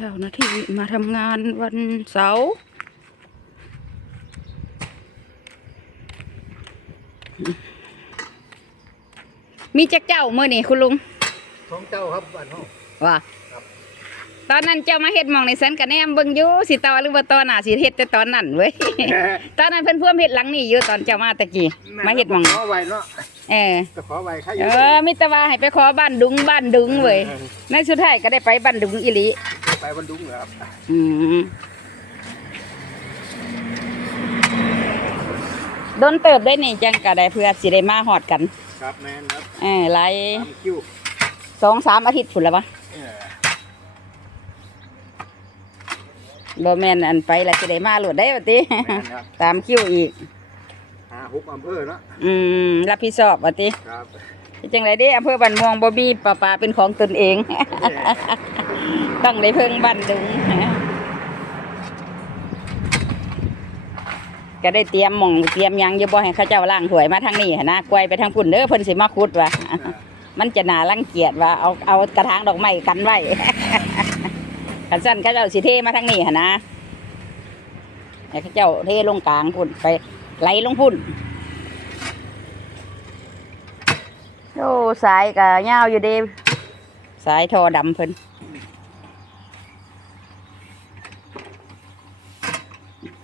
เจ้าหน้าที่มาทำงานวันเสาร์มีจักเจ้าเมื่อนี่คุณลุงของเจ้าครับบ้านห้องว่าครับตอนนั้นเจ้ามาเฮ็ดหมองในสันกะแนมเบิ่งอยู่สิต่อหรือว่าต่อหน้าสิเฮ็ดแต่ตอนนั้นเว้ยตอนนั้นเพิ่นเพิ่มเฮ็ดหลังนี่อยู่ตอนเจ้ามาตะกี้มาเฮ็ดหมองขอไว้เนาะเออจะขอไว้ใครอเอยู่อมิตรว่าให้ไปขอบ้านดุงบ้านดุงเว้ยในสุดท้ายก็ได้ไปบ้านดุงอีหลี ไปวันดุงเหรอครับอืมโดนเติบได้นี่จังก็ได้เพื่อสิได้มาฮอดกัน ครับแมนครับเออหลายตามคิวสองสามอาทิตย์พุ่นแล้ววะเออบ่แม่นอันไปแล้วสิได้มาโหลดได้ว่าติ แม่นครับ ตามคิวอีก หาหกอำเภอเนาะอืมรับผิดชอบว่าติครับ จังไรเด้อำเภอบ้านม่วงบ่มีประปาเป็นของตนเอง ต้องได้เพิ่งบ้านดุงก็ได้เตรียมหม่องเตรียมยังอยู่บ่ให้เขาเจ้าล้างถวยมาทางนี้หั้นนะกวยไปทางพุ่นเด้อเพิ่นสิมาขุดว่ามันจะน่ารังเกียจว่าเอาเอากระถางดอกไม้กันไว้คันสั้นเขาเจ้าสิเทมาทางนี้หั่นนะให้เขาเจ้าเทลงกลางพุ่นไปไหลลงพุ่น โอ้สายกะยาวอยู่เดีสายทอดำเพิ่น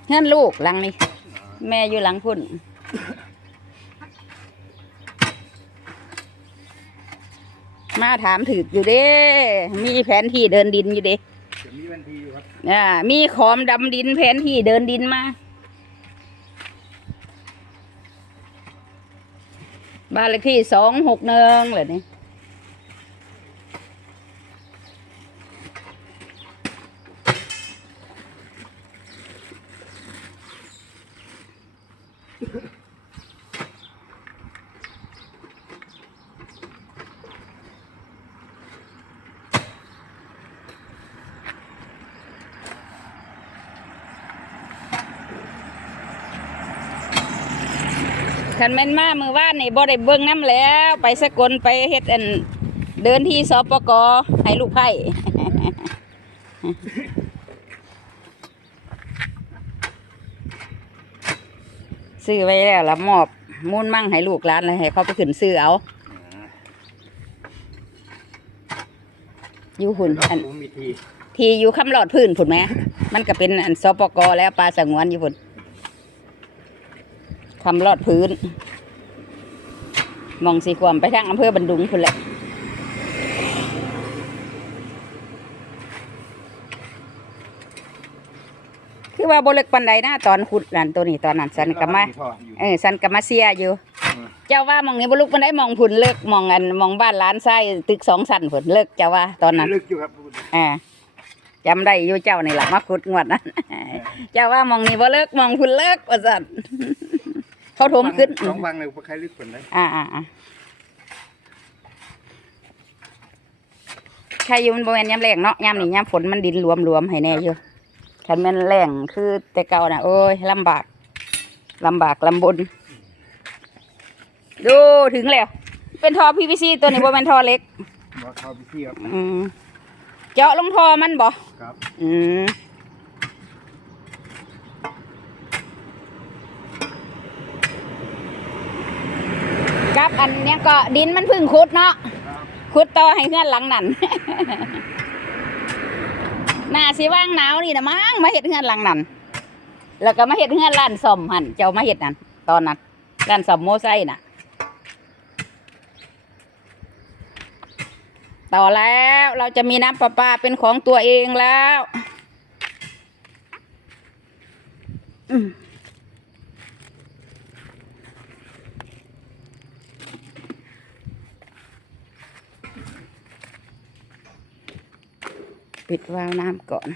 เฮือนลูกหลังนี่แม่อยู่หลังพุ่นมาถามถึกอยู่เด้ มีแผนที่เดินดินอยู่เด้จะมีวันทีอยู่ครับอ่ามีขอมดำดินแผนที่เดินดินมา บ้านเลขที่สองหกหนึ่งเลยนี่ คันแม่นมามือว่านนี่บ่ได้เบิ่งน้ำแล้ว ไปสกลไปเฮ็ดอันเดินที่สปกให้ลูกไผ่ซื้อไว้แล้วแล้วมอบมูลมั่งให้ลูกหลานเลยให้เขาไปขึ้นซื้อเอาอยู่หุ่นอันผมมีทีที่อยู่คำหลอดพื้นผุนไหม มันก็เป็นอันสปกแล้วปลาสงวนอยู่ผุน คำหลอดพื้น มองสีความไปทางอำเภอบันดุงพุ่นแหละคือว่าบเลิกปันใดนะตอนขุดนั่นตัวนี้ตอนนั้นสันกมาท่ออยู่เออสันกมาเสียอยู่ เจ้าว่ามองนี้บลุกปันใดมองผุนเลิกมองอันมองบ้านร้านไส้ตึกสองสันผุนเลิกเจ้าว่าตอนนั้นลึกอยู่ครับอ่าจำได้อยู่เจ้านี่แหละมาขุดงวดนั้น เจ้าว่ามองนี่บ่เลิกมองคุณเลิกว่าสั่น เขาถมขึ้นสองวังเลยว่าใครลึกกว่านั้นอ่าอ่าอ่าใครอยู่มันบ่แม่นยามแรงเนาะยามนี่ยามฝนมันดินรวมๆให้แน่อยู่คันแม่นแรงคือแต่เก่าน่ะโอ้ยลำบากลำบากลำบน ดูถึงแล้ว เป็นท่อ PVC ตัวนี้บ่แม่นท่อเล็กบ่เข้าไปที่ครับอืมเจาะลงท่อมันบ่ครับ อืม กับ อันเนี้ยก็ดินมันพึ่งขุดเนาะคุดต่อให้เพื่อนหลังนั่นน่าสิว่างหนาวนี่นะมั้งมาเห็ดเฮือนหลังนั่นแล้วก็มาเห็ดเฮือนร้านซ่อมหันเจ้ามาเห็ดนั่นตอนนั้นร้านซ่อมโมไซน่ะต่อแล้วเราจะมีน้ำประปาเป็นของตัวเองแล้ว อืม ปิดวาล์วน้ำก่อน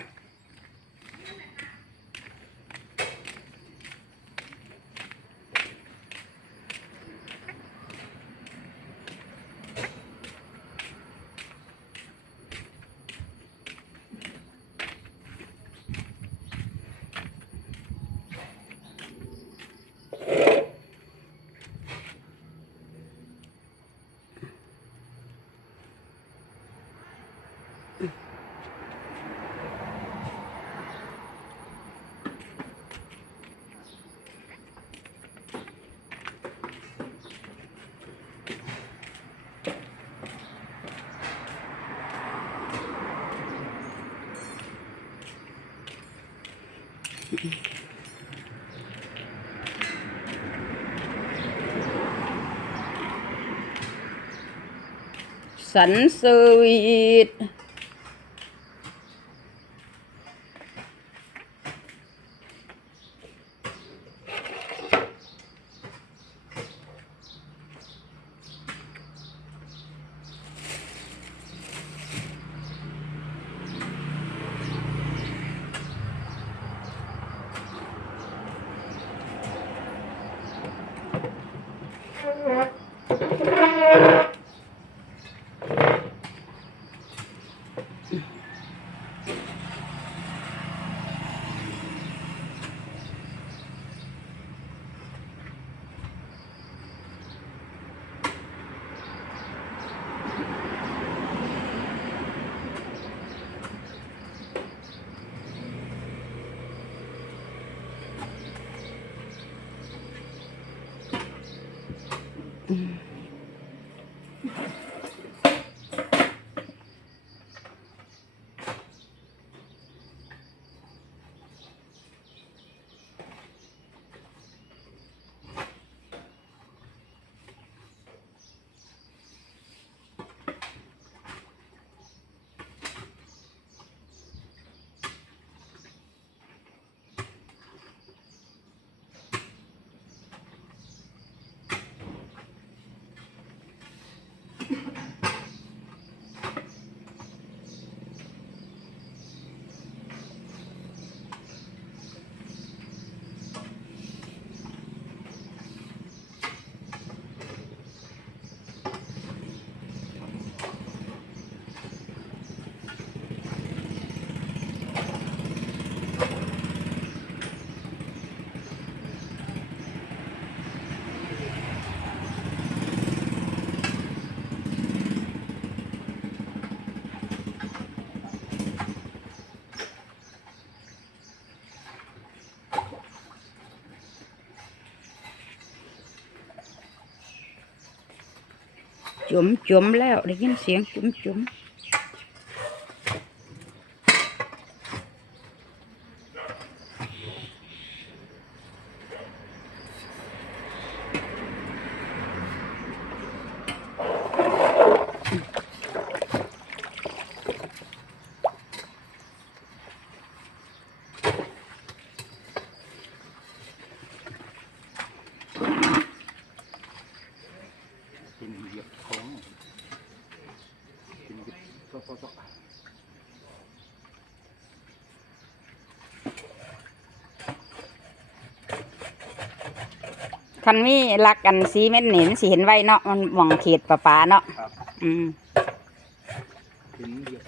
嗯。 สันสวีท Mm. จุ๋มจุ๋มแล้วได้ยินเสียงจุ๋มจุ๋มๆกินเหยียบของกินเหยียบก็ก็ก็ คันมีลักกันซีเม็ดนี่มันสิเห็นไว้เนาะมันหมองเขตประปาเนาะครับ อืมกินเหยียบล่ว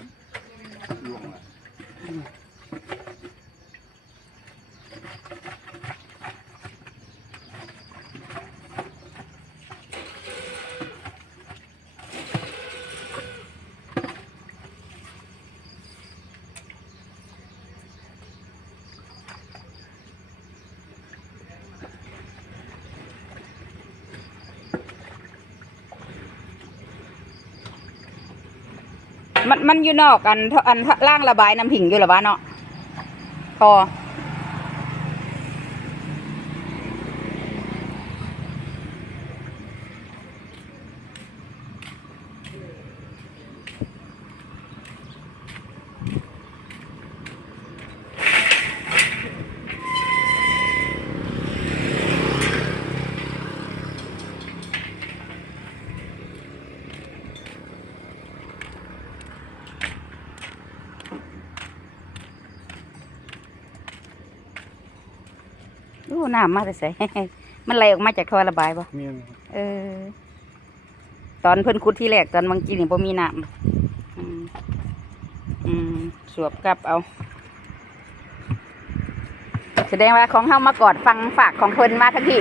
มันมันอยู่นอกอันท่อันล่างระบายน้ำผิงอยู่หรอวะเนาะพอ น้ำมาแต่ใส่ มันไหลออกมาจากท่อระบายปะเมียนเออ ตอนเพิ่นขุดที่แรกตอนบางกีนี่บ่มีน้ำอืมอืมสวบกลับเอา แสดงว่าของเฮามากอดฟังฝากของเพิ่นมาทั้งที่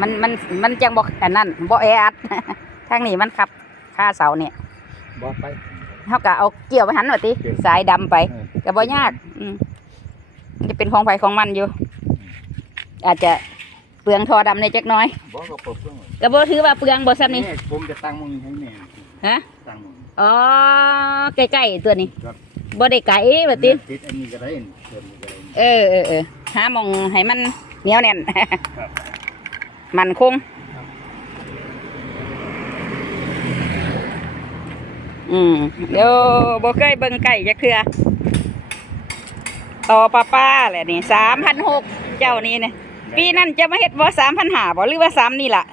มันมันมันจังบอกอันนั้นบ่แออัด ทางนี้มันขับค่าเสาเนี่ย บอกไป เฮาก็เอาเกี่ยวไปหันว่าติเกี่ยว สายดำไป เออก็บ่ยาก อืมมันจะเป็นของไผของมันอยู่ อาจจะเปลืองทอดำในจักน้อยกรื่องะโบถือว่าเปลืองบ่ซ้ำนี่นี่ผมจะตั้งมึงให้แม่ฮะตั้งมึงอ๋อใกล้ๆตัวนี้ครับบ่ได้ไกลแบติดอันนี้ก็ได้เออเออเออหามองให้มันเหนียวแน่นมันคงอืมเดี๋ยวบ่เคยเบิ่งไก่จะเครือต่อป้าป้าแหละนี่สามพันหกเจ้านี้เนี่ย ปีนั้นจะมาเฮ็ดบ่สามพันหาบ่หรือว่าสามนี่ล่ะ